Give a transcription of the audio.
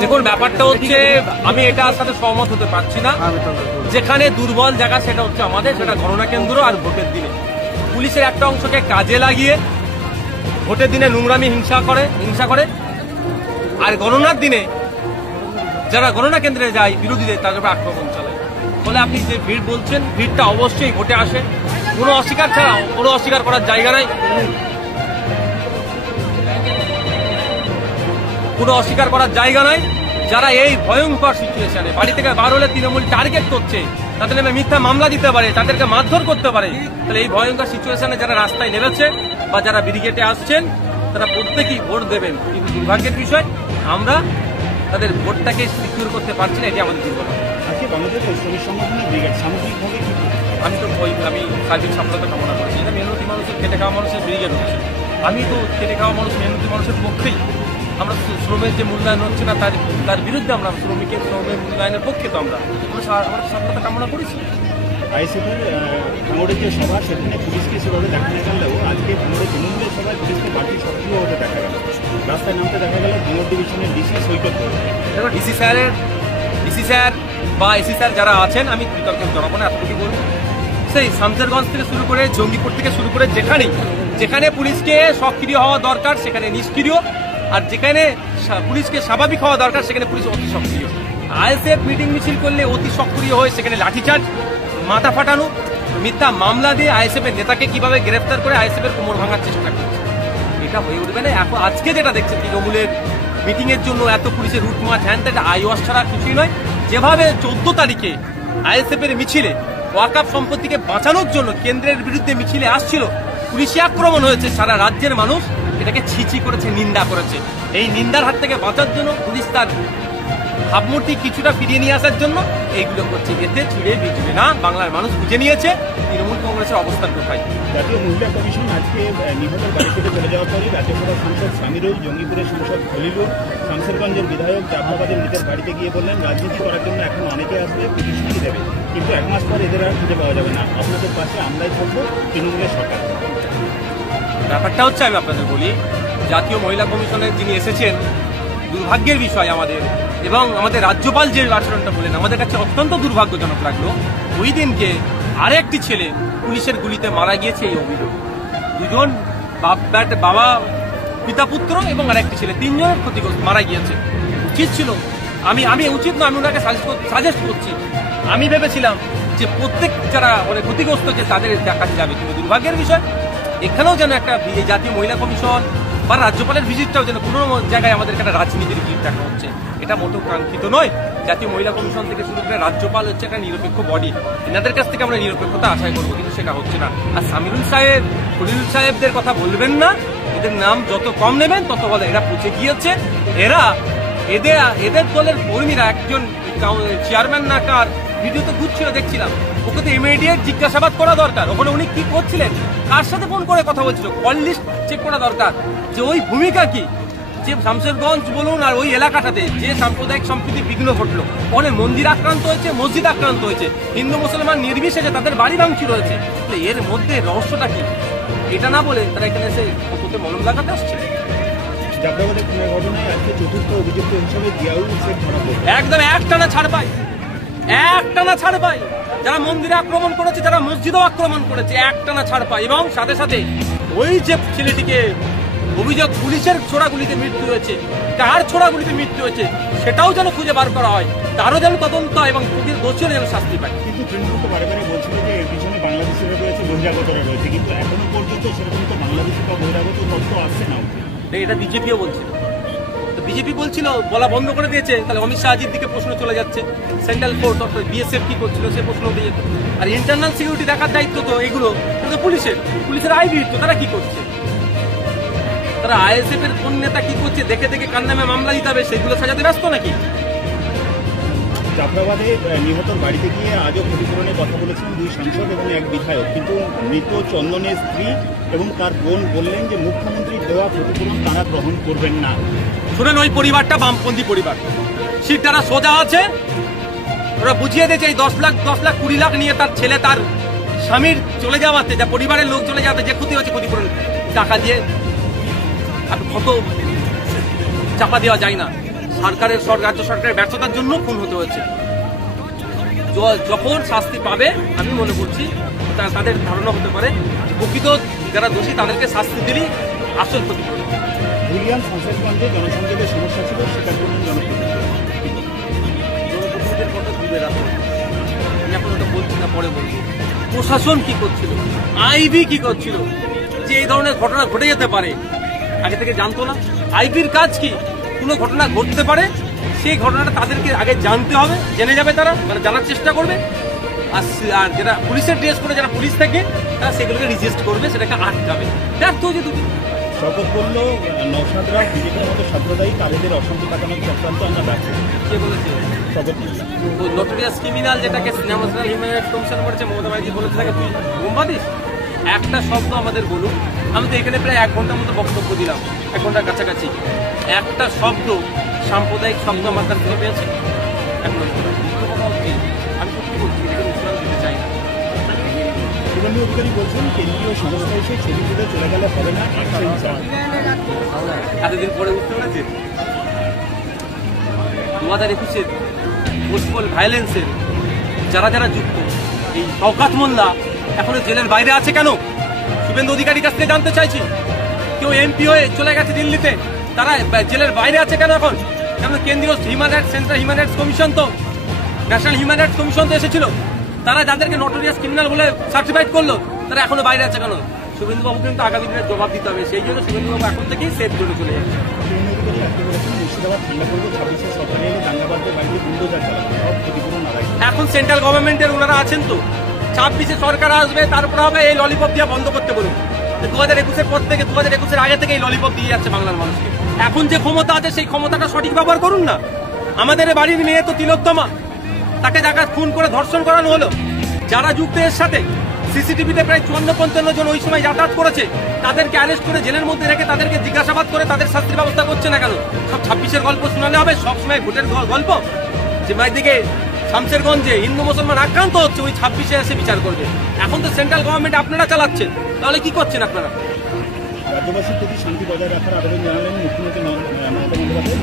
দেখুন, ব্যাপারটা হচ্ছে আমি এটার সাথে সহমত হতে পারছি না। যেখানে দুর্বল জায়গা সেটা হচ্ছে আমাদের, সেটা গণনা কেন্দ্র আর ভোটের দিনে পুলিশের একটা অংশকে কাজে লাগিয়ে ভোটের দিনে নোংরামি হিংসা করে, আর গণনার দিনে যারা গণনা কেন্দ্রে যায় বিরোধীদের তাদের উপর আক্রমণ চালায়। ফলে আপনি যে ভিড় বলছেন, ভিড়টা অবশ্যই ভোটে আসে, কোনো অস্বীকার করার জায়গা নাই, কোনো অস্বীকার করার জায়গা নাই। যারা এই ভয়ঙ্কর সিচুয়েশনে বাড়ি থেকে বার হলে তৃণমূল টার্গেট করছে, তাদের নামে মিথ্যা মামলা দিতে পারে, তাদেরকে মারধর করতে পারে, তাহলে এই ভয়ঙ্কর সিচুয়েশনে যারা রাস্তায় নেমেছে বা যারা ব্রিগেডে আসছেন তারা প্রত্যেকেই ভোট দেবেন। কিন্তু দুর্ভাগ্যের বিষয়, আমরা তাদের ভোটটাকে সিকিউর করতে পারছি না, এটি আমাদের দুর্বলতা। আমি সার্বিক সফলতা কামনা করছি। এটা মেহনতি মানুষের, খেটে খাওয়া মানুষের ব্রিগেড হচ্ছে। আমি তো খেটে খাওয়া মানুষ, মেহনতি মানুষের পক্ষেই। আমরা শ্রমের যে মূল্যায়ন হচ্ছে না তার বিরুদ্ধে আমরা শ্রমের মূল্যায়নের পক্ষে তো আমরা সফলতা কামনা করেছি। আইএসএফের ভাঙড়ের যে সভা, সেখানে পুলিশকে সেভাবে দেখা না গেলেও আজকে ভাঙড়ের তৃণমূলের সভায় পুলিশকে বাড়তি সক্রিয় হতে দেখা গেল, রাস্তায় নামতে দেখা গেল ভাঙড় ডিভিশনের ডিসি সৈকত। দেখো, ডিসি স্যার বা এসি স্যার যারা আছেন, আমি বিতর্কের জনাবো না, এতটুকু বলবো। সেই শামসেরগঞ্জ থেকে শুরু করে, জঙ্গিপুর থেকে শুরু করে, যেখানে পুলিশকে সক্রিয় হওয়া দরকার সেখানে নিষ্ক্রিয়, আর যেখানে পুলিশকে স্বাভাবিক হওয়া দরকার সেখানে পুলিশ অতি সক্রিয়। আইএসএফ মিটিং মিছিল করলে অতি সক্রিয় হয়ে সেখানে লাঠিচার্জ, মাথা ফাটানো, মিথ্যা মামলা দিয়ে আইএসএফ এর নেতাকে কিভাবে গ্রেফতার করে আইএসএফ এর কোমর ভাঙার চেষ্টা করছে। এটা হয়ে উঠবে না। এখন আজকে যেটা দেখছে তৃণমূলের মিটিং এর জন্য এত পুলিশের রুট মার্চ হ্যান, এটা আইওয়াস ছাড়া কিছুই নয়। যেভাবে 14 তারিখে আইএসএফ এর মিছিলে ওয়াকফ সম্পত্তিকে বাঁচানোর জন্য কেন্দ্রের বিরুদ্ধে মিছিলে আসছিল, পুলিশি আক্রমণ হয়েছে, সারা রাজ্যের মানুষ এটাকে ছিছি করেছে, নিন্দা করেছে। এই নিন্দার হাত থেকে বাঁচার জন্য পুলিশ তার ভাবমূর্তি কিছুটা ফিরিয়ে নিয়ে আসার জন্য এইগুলো করছে। এতে ছিঁড়ে বিজবে না, বাংলার মানুষ বুঝে নিয়েছে তৃণমূল কংগ্রেসের অবস্থান কোথায়। জাতীয় মহিলা কমিশন আজকে নিহতের বাড়ি থেকে চলে যাওয়ার পরে রাজ্যসভার সাংসদ সামিরুল, জঙ্গিপুরের সাংসদ খলিলুর, শামসেরগঞ্জের বিধায়ক জাফরাবাদের মৃতের বাড়িতে গিয়ে বললেন রাজনীতি করার জন্য এখন অনেকে আসবে, প্রতিশ্রুতি দেবে, কিন্তু 1 মাস পর এদের আর খুঁজে পাওয়া যাবে না। আপনাদের পাশে আমরাই থাকবো, তৃণমূলের সরকার। ব্যাপারটা হচ্ছে, আমি আপনাদের বলি, জাতীয় মহিলা কমিশনের যিনি এসেছেন, দুর্ভাগ্যের বিষয় আমাদের এবং আমাদের রাজ্যপাল যে আচরণটা বলেন আমাদের কাছে অত্যন্ত দুর্ভাগ্যজনক লাগলো। ওই দিনকে আরেকটি ছেলে পুলিশের গুলিতে মারা গিয়েছে, এই অভিযোগ। দুজন বাবা, পিতা পুত্র এবং আরেকটি ছেলে, 3 জনের ক্ষতিগ্রস্ত মারা গিয়েছে। উচিত ছিল, আমি উচিত না, আমি ওনাকে সাজেস্ট করছি। আমি ভেবেছিলাম যে প্রত্যেক যারা ক্ষতিগ্রস্ত হচ্ছে তাদের কাছে যাবে, কিন্তু দুর্ভাগ্যের বিষয় এখানেও যেন একটা জাতীয় মহিলা কমিশন বা রাজ্যপালের ভিজিটটাও যেন কোনো জায়গায় আমাদের একটা রাজনীতির ভিড় দেখা হচ্ছে, এটা মোটেও কাঙ্ক্ষিত নয়। জাতীয় মহিলা কমিশন থেকে শুরু করে রাজ্যপাল হচ্ছে একটা নিরপেক্ষ বডি, এনাদের কাছ থেকে আমরা নিরপেক্ষতা আশাই করবো, কিন্তু সেটা হচ্ছে না। আর সামিরুল সাহেব, খলিলুল সাহেবদের কথা বলবেন না, এদের নাম যত কম নেবেন তত বলে। এরা পচে গিয়েছে, এদের দলের কর্মীরা একজন চেয়ারম্যান না কার ভিডিওতে ঘুরছিল দেখছিলাম, ওকে তো ইমিডিয়েট জিজ্ঞাসাবাদ করা দরকার। ওখানে উনি কি করছিলেন, কার সাথে ফোন করে কথা বলছিল, কল লিস্ট চেক করা দরকার, যে ওই ভূমিকা কি, যে শামসেরগঞ্জ বলুন আর ওই এলাকাটাতে যে সাম্প্রদায়িক সম্প্রীতি বিঘ্ন ঘটলো, অনেক মন্দির আক্রান্ত হয়েছে, মসজিদ আক্রান্ত হয়েছে, হিন্দু মুসলমান নির্বিশেষে তাদের বাড়ি ভাঙচুর হয়েছে। এর মধ্যে রহস্যটা কি, এটা না বলে তারা এখানে এসে ফটোতে মলম লাগাতে আসছে। জাফরাবাদের ঘটনায় আজকে 4র্থ অভিযুক্ত হিসেবে জিয়াউল শেখ ধরা পড়ল। একদম একটানা ছাড় পায়, যারা মন্দিরে আক্রমণ করেছে, যারা মসজিদেও আক্রমণ করেছে, একটানা ছাড় পায়। এবং সাথে সাথে ওই যে ছেলেটিকে অভিযোগ পুলিশের ছোড়াগুলিতে মৃত্যু হয়েছে, কার ছোড়াগুলিতে মৃত্যু হয়েছে সেটাও যেন খুঁজে বার করা হয়, তারও যেন তদন্ত এবং দোষীরা যেন শাস্তি পায়। কিন্তু তৃণমূল তো বারে বলছিল যে এর পিছনে বাংলাদেশিরা রয়েছে, বহিরাগতরা রয়েছে, কিন্তু এখনো পর্যন্ত সেরকম তো বাংলাদেশি বা বহিরাগত তথ্য আসছে না। এটা বিজেপিও বলছিল, তো বিজেপি বলছিল, বলা বন্ধ করে দিয়েছে, তাহলে অমিত শাহজির দিকে প্রশ্ন চলে যাচ্ছে। সেন্ট্রাল ফোর্স অর্থাৎ বিএসএফ কি করছিল সে প্রশ্ন উঠে যেত। আর ইন্টারনাল সিকিউরিটি দেখার দায়িত্ব তো এগুলো পুলিশের আইবির, তো তারা কি করছে, তারা আইএসএফ এর কোন নেতা কি করছে দেখে কার নামে মামলা দিতে হবে সেগুলো সাজাতে ব্যস্ত নাকি? জাফরাবাদে নিহতর বাড়িতে গিয়ে আজও ক্ষতিপূরণের কথা বলেছেন 2 সাংসদ এবং 1 বিধায়ক, কিন্তু মৃত চন্দনের স্ত্রী এবং তার বোন বললেন যে মুখ্যমন্ত্রীর দেওয়া ক্ষতিপূরণ তারা গ্রহণ করবেন না। শুনেন, ওই পরিবারটা বামপন্থী পরিবার, সিট তারা সোজা আছে, ওরা বুঝিয়ে দিয়েছে এই 10 লাখ 20 লাখ নিয়ে তার ছেলে তার স্বামীর চলে যাওয়াতে, যা পরিবারের লোক চলে যাওয়াতে যে ক্ষতি হচ্ছে, ক্ষতিপূরণ টাকা দিয়ে আর ক্ষত চাপা দেওয়া যায় না। রাজ্য সরকারের ব্যর্থতার জন্য খুন হতে হচ্ছে। যখন শাস্তি পাবে আমি মনে করছি তাদের ধারণা হতে পারে প্রকৃত যারা দোষী তাদেরকে শাস্তি দিলেই আসল ক্ষতিপূরণ। ধুলিয়ান শামশেরগঞ্জে জনসংযোগের সমস্যা ছিল, স্বীকার করলেন জনপ্রতিনিধিদের কথা দূরে রাখুন, আমি এখন ওটা বলছি না, পরে বলবো। প্রশাসন কি করছিল, আইবি কি করছিল যে এই ধরনের ঘটনা ঘটে যেতে পারে, আগে থেকে জানতো না? আইবির কাজ কি? কোনো ঘটনা ঘটতে পারে সেই ঘটনাটা তাদেরকে আগে জানতে হবে, জেনে যাবে তারা, মানে জানার চেষ্টা করবে। আর যারা পুলিশের ড্রেস করে যারা পুলিশ থাকে তারা সেগুলোকে রিজিস্ট করবে, সেটাকে আটকাবে। ব্যর্থ হয়েছে দুদিন। শপথ করল নওশাদরা বিজেপির মতো সাম্প্রদায়িক কারীদের অশান্তি কাটানোর চক্রান্ত আমরা ব্যর্থ। কে বলেছে? শপথ ওই নটোরিয়াস ক্রিমিনাল যেটাকে ন্যাশনাল হিউম্যান রাইটস কমিশন করেছে, মমতা ব্যানার্জি বলেছে তাকে তুই বোমা দিস। একটা শব্দ আমাদের বলুন, আমি তো এখানে প্রায় 1 ঘন্টার মতো বক্তব্য দিলাম, 1 ঘন্টার কাছাকাছি। একটা শব্দ সাম্প্রদায়িক শব্দ আমার কাছ থেকে পেয়েছে এখন আমি সত্যি বলছি, এটাকে অনুসরণ দিতে চাই না। শুভেন্দু অধিকারী বলছেন কেন্দ্রীয় সংস্থা এসে ছবি তুলে চলে গেলে হবে না, এতদিন পরে উঠতে পেরেছে। 2021-এর পোস্টপল ভায়োলেন্সের যারা যারা যুক্ত, এই শওকাত মোল্লা এখনো জেলের বাইরে আছে কেন? শুভেন্দু অধিকারীর কাছ থেকে জানতে চাইছি। কেউ এমপি হয়ে চলে গেছে দিল্লিতে, তারা জেলের বাইরে আছে কেন এখন? কেন কেন্দ্রীয় human rights, central human rights commission তো, ন্যাশনাল হিউম্যান রাইটস কমিশন তো এসেছিল, তারা যাদেরকে নটোরিয়াস ক্রিমিনাল বলে সার্টিফাইড করলো তারা এখনো বাইরে আছে কেন? শুভেন্দুবাবু কিন্তু আগামী দিনে জবাব দিতে হবে, সেই জন্য শুভেন্দুবাবু এখন থেকেই সেফ জোনে চলে যাচ্ছে। এখন সেন্ট্রাল গভর্নমেন্টের ওনারা আছেন তো, 26-এ সরকার আসবে, তারপর হবে এই ললিপপ দিয়ে বন্ধ করতে বলুন। 2021-এর পর থেকে, 2021-এর আগে থেকে এই ললিপপ দিয়ে যাচ্ছে বাংলার মানুষকে। এখন যে ক্ষমতা আছে সেই ক্ষমতাটা সঠিক ব্যবহার করুন না। আমাদের বাড়ির মেয়ে তো তিলোত্তমা, তাকে জায়গা খুন করে ধর্ষণ করানো হলো। যারা যুক্ত এর সাথে সিসিটিভিতে প্রায় 54-55 জন ওই সময় যাতায়াত করেছে, তাদেরকে অ্যারেস্ট করে জেলের মধ্যে রেখে তাদেরকে জিজ্ঞাসাবাদ করে তাদের শাস্তির ব্যবস্থা করছে না কেন? সব 26-এর গল্প শোনালে হবে? সবসময় ভোটের গল্প? যে একদিকে শামশেরগঞ্জে হিন্দু মুসলমান আক্রান্ত হচ্ছে, ওই 26-এ এসে বিচার করবে। এখন তো সেন্ট্রাল গভর্নমেন্ট আপনারা চালাচ্ছেন, তাহলে কি করছেন আপনারা? রাজ্যবাসীর প্রতি শান্তি বজায় রাখার আবেদন জানালেন মুখ্যমন্ত্রী মমতা বন্দ্যোপাধ্যায়।